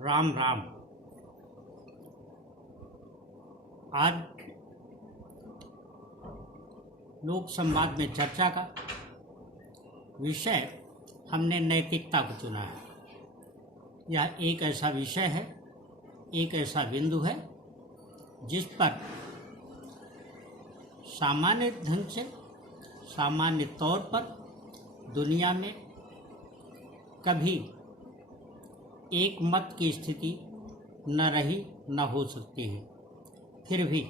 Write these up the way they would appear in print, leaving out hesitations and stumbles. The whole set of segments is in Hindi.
राम राम। आज लोक संवाद में चर्चा का विषय हमने नैतिकता को चुना है। यह एक ऐसा विषय है, एक ऐसा बिंदु है जिस पर सामान्य ढंग से, सामान्य तौर पर दुनिया में कभी एक मत की स्थिति न रही न हो सकती है। फिर भी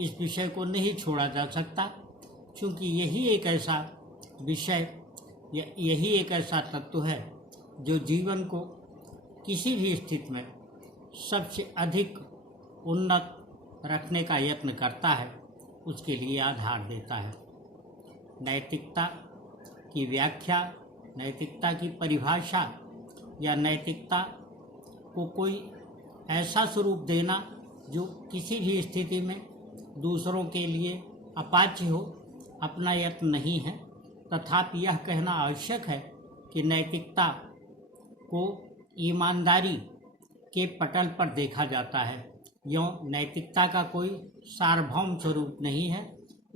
इस विषय को नहीं छोड़ा जा सकता, क्योंकि यही एक ऐसा विषय या यही एक ऐसा तत्व है जो जीवन को किसी भी स्थिति में सबसे अधिक उन्नत रखने का यत्न करता है, उसके लिए आधार देता है। नैतिकता की व्याख्या, नैतिकता की परिभाषा या नैतिकता को कोई ऐसा स्वरूप देना जो किसी भी स्थिति में दूसरों के लिए अपाच्य हो, अपना यत्न नहीं है। तथापि यह कहना आवश्यक है कि नैतिकता को ईमानदारी के पटल पर देखा जाता है। यों नैतिकता का कोई सार्वभौम स्वरूप नहीं है।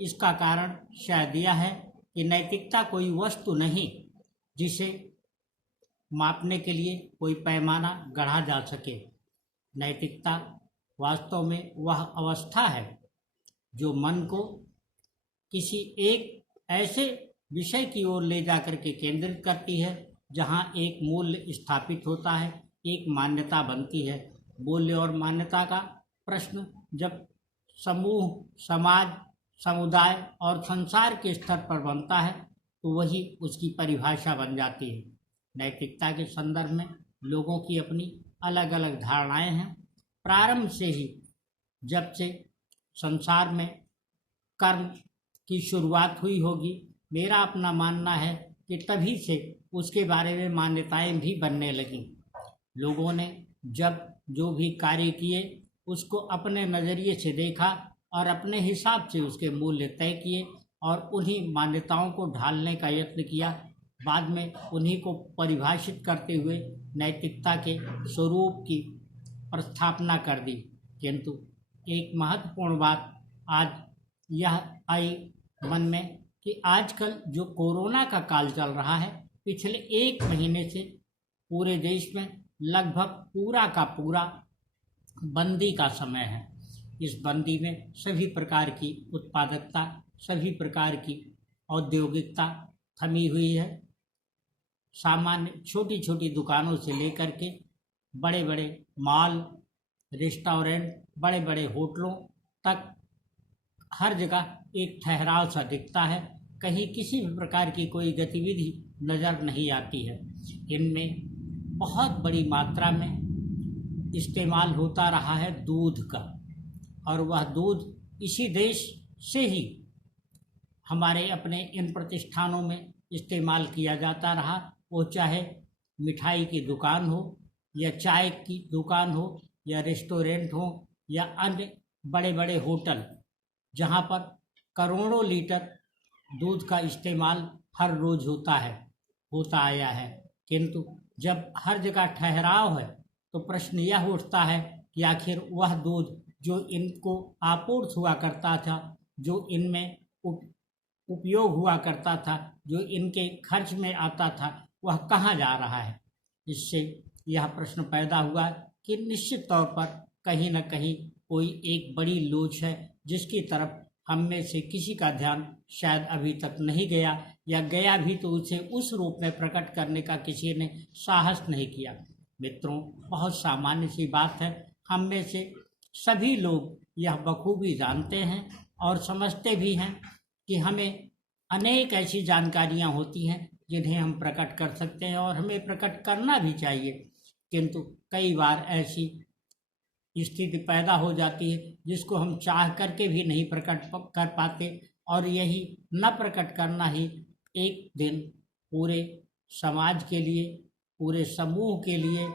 इसका कारण शायद यह है कि नैतिकता कोई वस्तु नहीं जिसे मापने के लिए कोई पैमाना गढ़ा जा सके। नैतिकता वास्तव में वह अवस्था है जो मन को किसी एक ऐसे विषय की ओर ले जाकर के केंद्रित करती है जहां एक मूल्य स्थापित होता है, एक मान्यता बनती है। मूल्य और मान्यता का प्रश्न जब समूह, समाज, समुदाय और संसार के स्तर पर बनता है तो वही उसकी परिभाषा बन जाती है। नैतिकता के संदर्भ में लोगों की अपनी अलग अलग धारणाएं हैं। प्रारंभ से ही, जब से संसार में कर्म की शुरुआत हुई होगी, मेरा अपना मानना है कि तभी से उसके बारे में मान्यताएं भी बनने लगीं। लोगों ने जब जो भी कार्य किए उसको अपने नज़रिए से देखा और अपने हिसाब से उसके मूल्य तय किए और उन्हीं मान्यताओं को ढालने का यत्न किया। बाद में उन्हीं को परिभाषित करते हुए नैतिकता के स्वरूप की प्रस्थापना कर दी। किंतु एक महत्वपूर्ण बात आज यह आई मन में कि आजकल जो कोरोना का काल चल रहा है, पिछले एक महीने से पूरे देश में लगभग पूरा का पूरा बंदी का समय है। इस बंदी में सभी प्रकार की उत्पादकता, सभी प्रकार की औद्योगिकता थमी हुई है। सामान्य छोटी छोटी दुकानों से लेकर के बड़े बड़े मॉल, रेस्टोरेंट, बड़े बड़े होटलों तक हर जगह एक ठहराव सा दिखता है। कहीं किसी भी प्रकार की कोई गतिविधि नज़र नहीं आती है। इनमें बहुत बड़ी मात्रा में इस्तेमाल होता रहा है दूध का, और वह दूध इसी देश से ही हमारे अपने इन प्रतिष्ठानों में इस्तेमाल किया जाता रहा। वो चाहे मिठाई की दुकान हो या चाय की दुकान हो या रेस्टोरेंट हो या अन्य बड़े बड़े होटल, जहाँ पर करोड़ों लीटर दूध का इस्तेमाल हर रोज़ होता आया है। किंतु जब हर जगह ठहराव है तो प्रश्न यह उठता है कि आखिर वह दूध जो इनको आपूर्त हुआ करता था, जो इनमें उपयोग हुआ करता था, जो इनके खर्च में आता था, वह कहाँ जा रहा है। इससे यह प्रश्न पैदा हुआ कि निश्चित तौर पर कहीं न कहीं कोई एक बड़ी लोच है जिसकी तरफ हम में से किसी का ध्यान शायद अभी तक नहीं गया, या गया भी तो उसे उस रूप में प्रकट करने का किसी ने साहस नहीं किया। मित्रों, बहुत सामान्य सी बात है। हम में से सभी लोग यह बखूबी जानते हैं और समझते भी हैं कि हमें अनेक ऐसी जानकारियां होती हैं जिन्हें हम प्रकट कर सकते हैं और हमें प्रकट करना भी चाहिए। किंतु कई बार ऐसी स्थिति पैदा हो जाती है जिसको हम चाह करके भी नहीं प्रकट कर पाते, और यही न प्रकट करना ही एक दिन पूरे समाज के लिए, पूरे समूह के लिए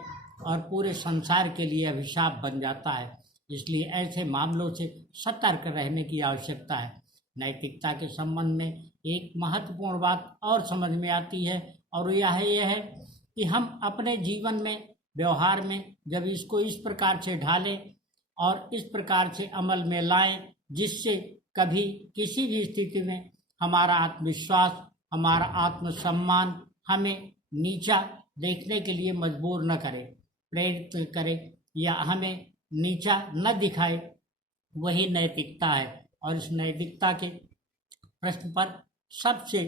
और पूरे संसार के लिए अभिशाप बन जाता है। इसलिए ऐसे मामलों से सतर्क रहने की आवश्यकता है। नैतिकता के संबंध में एक महत्वपूर्ण बात और समझ में आती है, और यह है कि हम अपने जीवन में व्यवहार में जब इसको इस प्रकार से ढालें और इस प्रकार से अमल में लाएं, जिससे कभी किसी भी स्थिति में हमारा आत्मविश्वास, हमारा आत्मसम्मान हमें नीचा देखने के लिए मजबूर न करे, प्रेरित करे या हमें नीचा न दिखाए, वही नैतिकता है। और इस नैतिकता के प्रश्न पर सबसे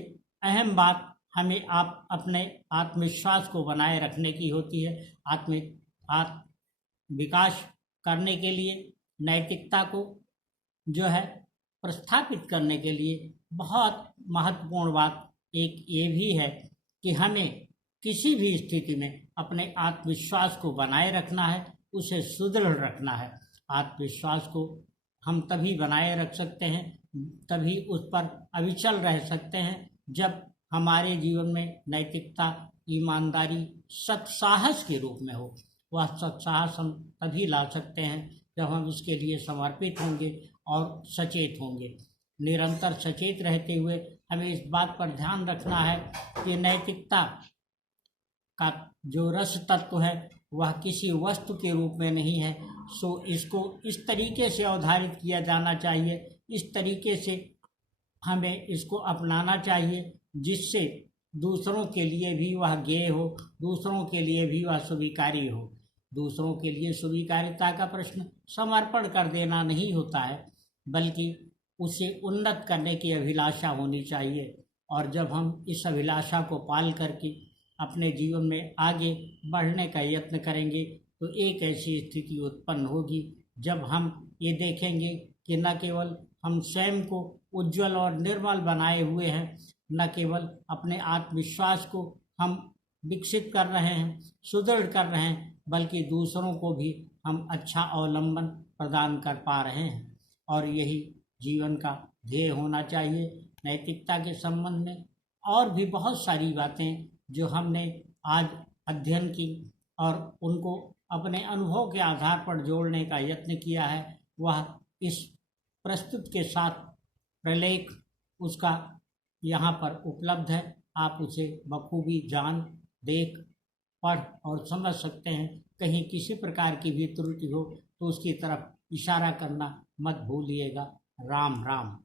अहम बात हमें अपने आत्मविश्वास को बनाए रखने की होती है। आत्म विकास करने के लिए नैतिकता को जो है प्रस्थापित करने के लिए बहुत महत्वपूर्ण बात एक ये भी है कि हमें किसी भी स्थिति में अपने आत्मविश्वास को बनाए रखना है, उसे सुदृढ़ रखना है। आत्मविश्वास को हम तभी बनाए रख सकते हैं, तभी उस पर अविचल रह सकते हैं, जब हमारे जीवन में नैतिकता, ईमानदारी सत्साहस के रूप में हो। वह सत्साहस हम तभी ला सकते हैं जब हम इसके लिए समर्पित होंगे और सचेत होंगे। निरंतर सचेत रहते हुए हमें इस बात पर ध्यान रखना है कि नैतिकता का जो रस तत्व है वह किसी वस्तु के रूप में नहीं है। सो इसको इस तरीके से अवधारित किया जाना चाहिए, इस तरीके से हमें इसको अपनाना चाहिए जिससे दूसरों के लिए भी वह ज्ञेय हो, दूसरों के लिए भी वह स्वीकार्य हो। दूसरों के लिए स्वीकार्यता का प्रश्न समर्पण कर देना नहीं होता है, बल्कि उसे उन्नत करने की अभिलाषा होनी चाहिए। और जब हम इस अभिलाषा को पाल करके अपने जीवन में आगे बढ़ने का यत्न करेंगे तो एक ऐसी स्थिति उत्पन्न होगी जब हम ये देखेंगे कि न केवल हम स्वयं को उज्जवल और निर्मल बनाए हुए हैं, न केवल अपने आत्मविश्वास को हम विकसित कर रहे हैं, सुदृढ़ कर रहे हैं, बल्कि दूसरों को भी हम अच्छा अवलंबन प्रदान कर पा रहे हैं। और यही जीवन का ध्येय होना चाहिए। नैतिकता के संबंध में और भी बहुत सारी बातें जो हमने आज अध्ययन की और उनको अपने अनुभव के आधार पर जोड़ने का यत्न किया है, वह इस प्रस्तुत के साथ प्रलेख उसका यहाँ पर उपलब्ध है। आप उसे बखूबी जान, देख, पढ़ और समझ सकते हैं। कहीं किसी प्रकार की भी त्रुटि हो तो उसकी तरफ इशारा करना मत भूलिएगा। राम राम।